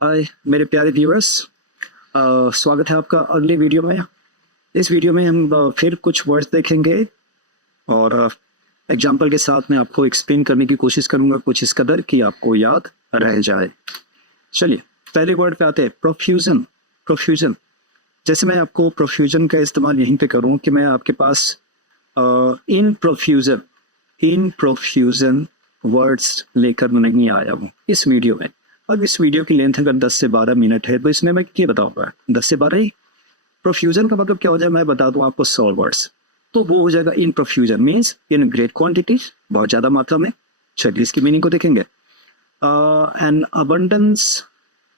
हाय मेरे प्यारे व्यूअर्स, स्वागत है आपका अगले वीडियो में। इस वीडियो में हम फिर कुछ वर्ड्स देखेंगे और एग्जाम्पल के साथ मैं आपको एक्सप्लेन करने की कोशिश करूंगा कुछ इस कदर कि आपको याद रह जाए। चलिए पहले वर्ड पे आते हैं, प्रोफ्यूजन। प्रोफ्यूजन, जैसे मैं आपको प्रोफ्यूजन का इस्तेमाल यहीं पे करूं कि मैं आपके पास इन प्रोफ्यूजन वर्ड्स लेकर नहीं आया हूँ इस वीडियो में। अब इस वीडियो की लेंथ अगर 10 से 12 मिनट है तो इसमें मैं क्या बताऊंगा, 10 से 12 ही। प्रोफ्यूजन का मतलब क्या हो जाए मैं बता दूं आपको 100 वर्ड्स, तो वो हो जाएगा in profusion means in great quantity, बहुत ज़्यादा मात्रा में। चलिए इसकी मीनिंग को देखेंगे। एन अबंडेंस,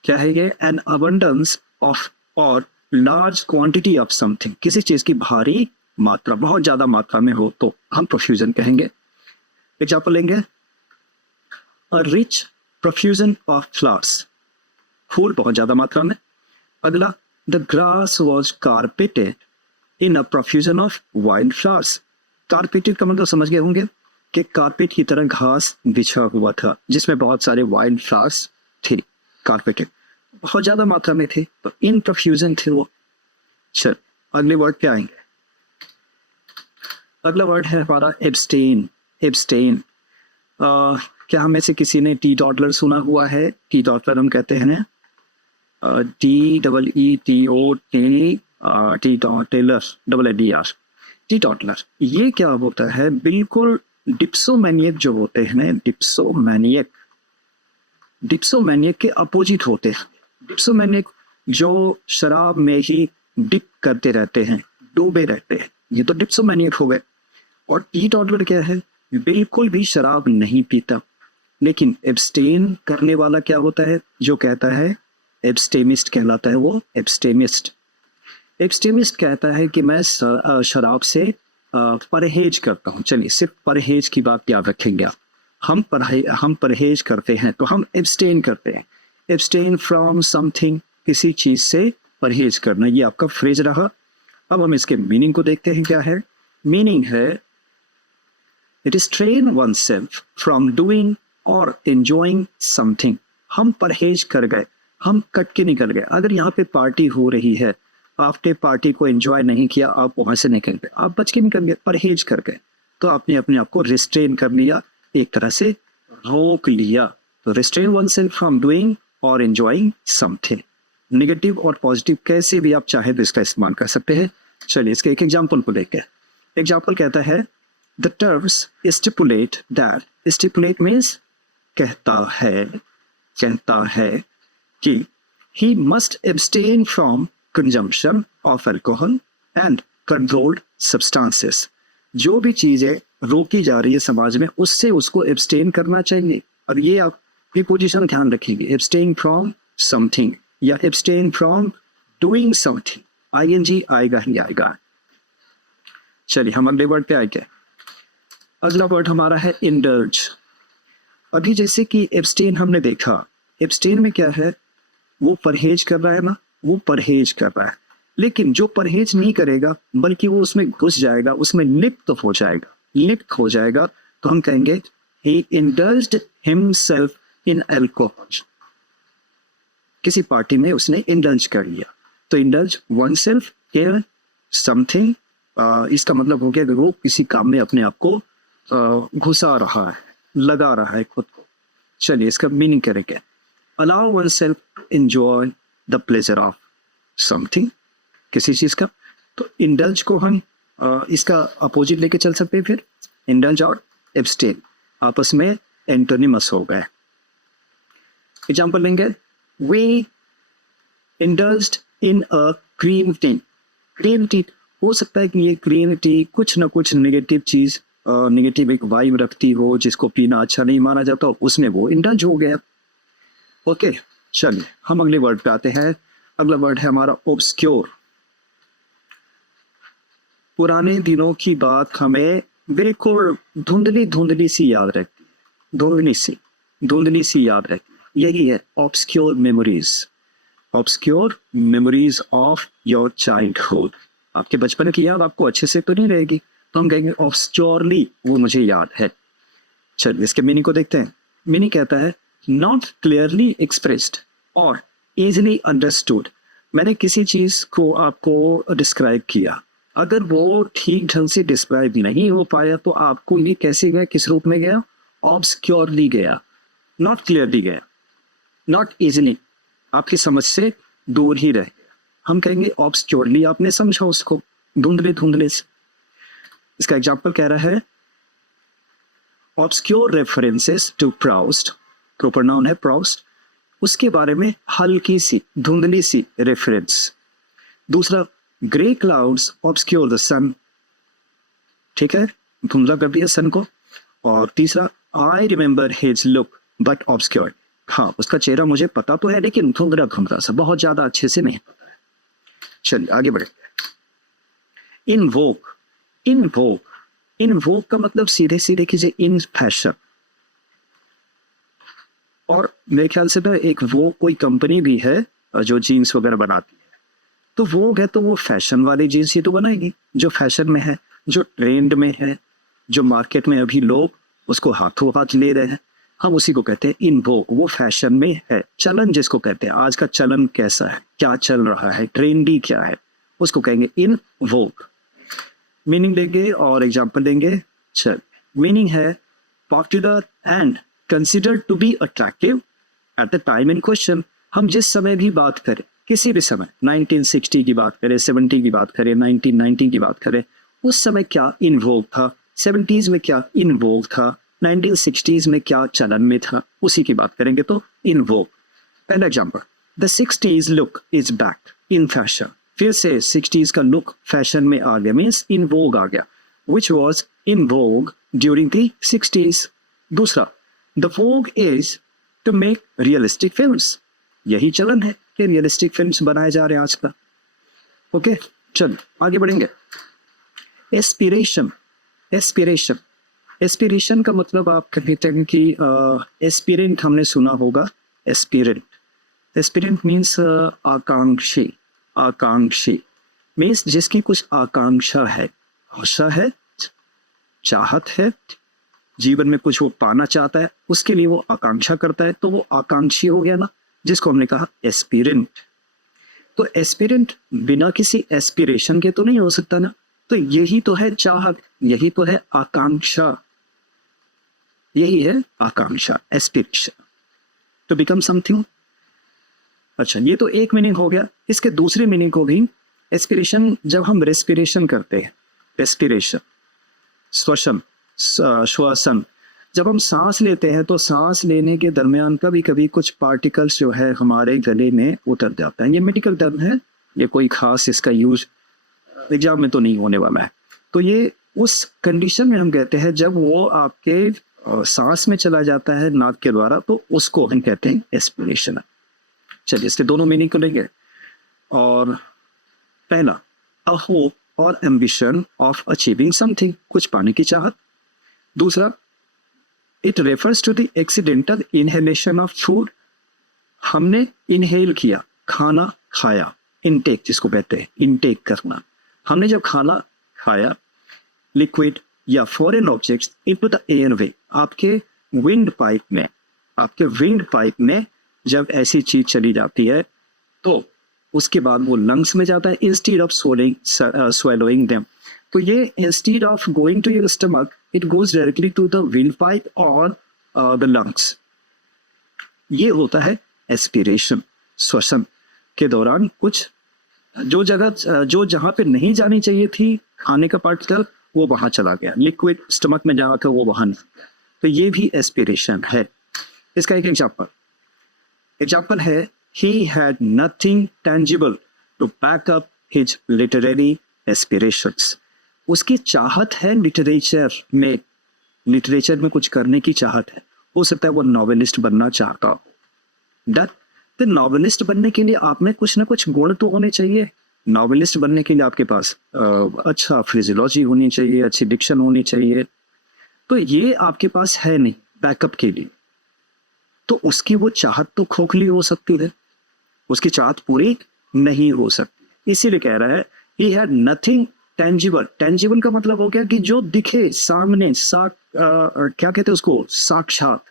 क्या है ये? एन अबंडेंस ऑफ और लार्ज क्वांटिटी ऑफ समथिंग, किसी चीज़ की भारी मात्रा, बहुत ज़्यादा मात्रा में हो तो हम प्रोफ्यूजन कहेंगे। एग्जाम्पल लेंगे, a rich profusion of flowers, फूल बहुत ज्यादा मात्रा में। अगला, the grass was carpeted in a profusion of wild flowers. Carpeted का मतलब समझ गए होंगे कि कारपेट की तरह घास बिछा हुआ था जिसमें बहुत सारे वाइल्ड फ्लावर्स थे। कारपेटेड बहुत ज्यादा मात्रा में थे तो इन प्रोफ्यूजन थे वो। चल अगले वर्ड पे आएंगे। अगला वर्ड है हमारा एब्सटेन। एब्सटेन, क्या हमें से किसी ने टी टॉटलर सुना हुआ है? टी टॉटलर हम कहते हैं TEETELLER टी टॉटलर। ये क्या होता है? बिल्कुल डिप्सोमैनियक जो होते हैं, डिप्सोमैनियक के अपोजिट होते हैं। डिप्सोमैनियक जो शराब में ही डिप करते रहते हैं, डूबे रहते हैं, ये तो डिप्सोमैनियक हो गए। और टी टॉटलर क्या है? बिल्कुल भी शराब नहीं पीता। लेकिन एब्सटेन करने वाला क्या होता है? जो कहता है एब्स्टेमिस्ट कहलाता है वो। एब्स्टेमिस्ट कहता है कि मैं शराब से परहेज करता हूँ। चलिए सिर्फ परहेज की बात याद रखेंगे आप। हम परहेज करते हैं तो हम एब्सटेन करते हैं। एब्सटेन फ्रॉम समथिंग, किसी चीज से परहेज करना, ये आपका फ्रेज रहा। अब हम इसके मीनिंग को देखते हैं क्या है। मीनिंग है restrain oneself from doing और enjoying something। हम परहेज कर गए, हम कट के निकल गए। अगर यहाँ पे पार्टी हो रही है, आपने पार्टी को एंजॉय नहीं किया, आप वहां से निकल गए, आप बच के निकल गए, परहेज कर गए, तो आपने अपने आप को रिस्ट्रेन कर लिया, एक तरह से रोक लिया। तो रिस्ट्रेन oneself from doing और enjoying something। नेगेटिव और पॉजिटिव कैसे भी आप चाहे तो इसका इस्तेमाल कर सकते हैं। चलिए इसके एक एग्जाम्पल को देखते हैं। एग्जाम्पल कहता है, The terms stipulate that, stipulate means कहता है कि he must abstain from consumption of alcohol and controlled substances। जो भी चीजें रोकी जा रही है समाज में उससे उसको abstain करना चाहिए। और ये आप प्रीपोजिशन ध्यान रखेंगे, abstain from something या abstain from doing something, ing आएगा ही आएगा। चलिए हम अगले वर्ड पे आएंगे। अगला वर्ड हमारा है इंडल्ज। अभी जैसे कि एब्सटेन हमने देखा, एब्सटेन में क्या है? वो परहेज कर रहा है ना, वो परहेज कर रहा है। लेकिन जो परहेज नहीं करेगा बल्कि वो उसमें घुस जाएगा, उसमें लिप्त हो जाएगा, तो हम कहेंगे he indulged himself in alcohol। किसी पार्टी में उसने इंडल्ज कर लिया, तो इंडल्ज oneself in something, इसका मतलब हो गया कि वो किसी काम में अपने आप को घुसा रहा है, लगा रहा है खुद को। चलिए इसका मीनिंग करेंगे, allow oneself to enjoy the pleasure of something, किसी चीज का। तो इंडल्ज को हम इसका अपोजिट लेके चल सकते हैं। फिर इंडल्ज और एब्सटेन आपस में एंटोनिमस हो गए। एग्जाम्पल लेंगे, we indulged in a green tea. Green tea हो सकता है कि ये ग्रीन टी कुछ ना कुछ नेगेटिव चीज, नेगेटिव एक वाइब रखती हो जिसको पीना अच्छा नहीं माना जाता, उसमें वो इंडल्ज हो गया। ओके चलिए हम अगले वर्ड पे आते हैं। अगला वर्ड है हमारा ऑब्सक्योर। पुराने दिनों की बात हमें बिल्कुल धुंधली सी याद रहती है, धुंधली सी याद रहती है। यही है obscure memories. Obscure memories of your childhood. आपके बचपन की याद आपको अच्छे से तो नहीं रहेगी, तो हम कहेंगे ऑब्सक्योरली वो मुझे याद है। चलिए इसके मीनिंग को देखते हैं। मीनिंग कहता है नॉट क्लियरली एक्सप्रेस्ड और इजिली अंडरस्टूड, मैंने किसी चीज को आपको डिस्क्राइब किया, अगर वो ठीक ढंग से डिस्क्राइब नहीं हो पाया तो आपको ये कैसे गया, किस रूप में गया, ऑब्सक्योरली गया, नॉट क्लियरली गया, नॉट इजिली, आपकी समझ से दूर ही रहे। हम कहेंगे ऑब्सक्योरली आपने समझा उसको, धुंधले धुंधले से। इसका एग्जाम्पल कह रहा है obscure references to Proust, proper noun है प्राउस्ट, उसके बारे में हल्की सी धुंधली सी रेफरेंस। दूसरा, grey clouds obscure the sun, ठीक है, धुंधला कर दिया सन को। और तीसरा, I remember his look but obscure, हाँ उसका चेहरा मुझे पता तो है लेकिन धुंधला धुंधला सा, बहुत ज्यादा अच्छे से नहीं। चलिए आगे बढ़े। इनवोक, इनवोक, इनवोक का मतलब सीधे सीधे कीजिए इन फैशन, और मेरे ख्याल से ना एक वो कोई कंपनी भी है जो जीन्स वगैरह बनाती है, तो वो है तो वो फैशन वाली जीन्स ही तो बनाएगी जो फैशन में है, जो ट्रेंड में है, जो मार्केट में अभी लोग उसको हाथों हाथ ले रहे हैं, हम उसी को कहते हैं इनवोक। वो फैशन में है, चलन जिसको कहते हैं, आज का चलन कैसा है, क्या चल रहा है, ट्रेंडी क्या है, उसको कहेंगे इनवोक। मीनिंग देंगे और एग्जाम्पल देंगे। चल, मीनिंग है popular and considered to be attractive at the time in question. हम जिस समय भी बात करें, किसी भी समय, 1960 की बात करें, 70 की बात करें, 1990 की बात करें, उस समय क्या इनवोक था, 70s में क्या इनवोक था, 1960s में क्या चलन में था, उसी की बात करेंगे तो इनवोक। पहला example, the 60s look is back in fashion, फिर से 60s का लुक फैशन में आ गया, मीन्स इन वोग आ गया, which was in vogue during the 60s। दूसरा, the vogue is to make realistic films, यही चलन है कि रियलिस्टिक फिल्म्स बनाए जा रहे हैं आजकल। ओके, चल आगे बढ़ेंगे। एस्पिरेशन, एस्पिरेशन, एस्पिरेशन का मतलब आप कहते हैं कि एस्पिरेंट हमने सुना होगा, एस्पिरेंट, एस्पिरेंट मीन्स आकांक्षी, आकांक्षी मीन्स जिसकी कुछ आकांक्षा है, आशा है, चाहत है, जीवन में कुछ वो पाना चाहता है, उसके लिए वो आकांक्षा करता है, तो वो आकांक्षी हो गया ना, जिसको हमने कहा एस्पिरेंट। तो एस्पिरेंट बिना किसी एस्पिरेशन के तो नहीं हो सकता ना, तो यही तो है चाहत, यही तो है आकांक्षा, यही है आकांक्षा, एस्पिरेशन, टू बिकम समथिंग। अच्छा, ये तो एक मीनिंग हो गया। इसके दूसरे मीनिंग को भी, एस्पिरेशन जब हम रेस्पिरेशन करते हैं, रेस्पिरेशन, श्वसन, श्वसन, जब हम सांस लेते हैं तो सांस लेने के दरमियान कभी कभी कुछ पार्टिकल्स जो है हमारे गले में उतर जाता है। ये मेडिकल टर्म है, ये कोई खास इसका यूज एग्जाम में तो नहीं होने वाला है। तो ये उस कंडीशन में हम कहते हैं जब वो आपके सांस में चला जाता है नाक के द्वारा, तो उसको हम कहते हैं एस्पिरेशन। चलिए इसके दोनों मीनिंग को लेंगे। और पहला, अ होप और एम्बिशन ऑफ अचीविंग समथिंग, कुछ पाने की चाहत। दूसरा, it refers to the accidental inhalation of food, हमने इनहेल किया, खाना खाया, इनटेक जिसको कहते हैं, इनटेक करना। हमने जब खाना खाया, लिक्विड या foreign objects into the airway, आपके विंड पाइप में, आपके विंड पाइप में जब ऐसी चीज चली जाती है तो उसके बाद वो लंग्स में जाता है, इंस्टीड ऑफ swallowing them। तो ये instead of going to your stomach, it goes directly to the windpipe और द लंग्स। ये होता है एस्पिरेशन। श्वसन के दौरान कुछ जो जगह, जो जहां पे नहीं जानी चाहिए थी खाने का पार्टिकल, वो वहां चला गया, लिक्विड स्टमक में जहाँ था वो वहां नहीं, तो ये भी एस्पिरेशन है। इसका एक एग्जाम्पल है, he had nothing tangible to back up his literary aspirations। उसकी चाहत है लिटरेचर में, लिटरेचर में कुछ करने की चाहत है, हो सकता है वो नॉवेलिस्ट बनना चाहता हो। तो नॉवेलिस्ट बनने के लिए आप में कुछ ना कुछ गुण तो होने चाहिए। नॉवेलिस्ट बनने के लिए आपके पास अच्छा फिजियोलॉजी होनी चाहिए, अच्छी डिक्शन होनी चाहिए, तो ये आपके पास है नहीं बैकअप के लिए, तो उसकी वो चाहत तो खोखली हो सकती है, उसकी चाहत पूरी नहीं हो सकती। इसीलिए कह रहा है he had nothing tangible। tangible का मतलब हो गया कि जो दिखे सामने, क्या कहते हैं उसको, साक्षात,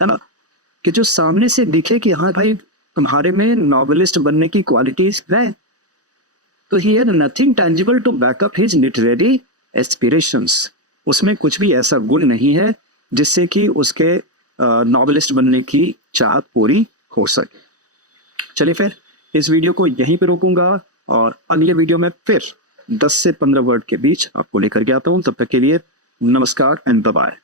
है ना, कि जो सामने से दिखे कि हाँ भाई तुम्हारे में नॉवेलिस्ट बनने की क्वालिटीज है? तो he had nothing tangible to back up his literary aspirations. उसमें कुछ भी ऐसा गुण नहीं है जिससे कि उसके नॉवेलिस्ट बनने की चाहत पूरी हो सके। चलिए फिर इस वीडियो को यहीं पे रोकूंगा और अगले वीडियो में फिर 10 से 15 वर्ड के बीच आपको लेकर के आता हूं। तब तक के लिए नमस्कार एंड बाय बाय।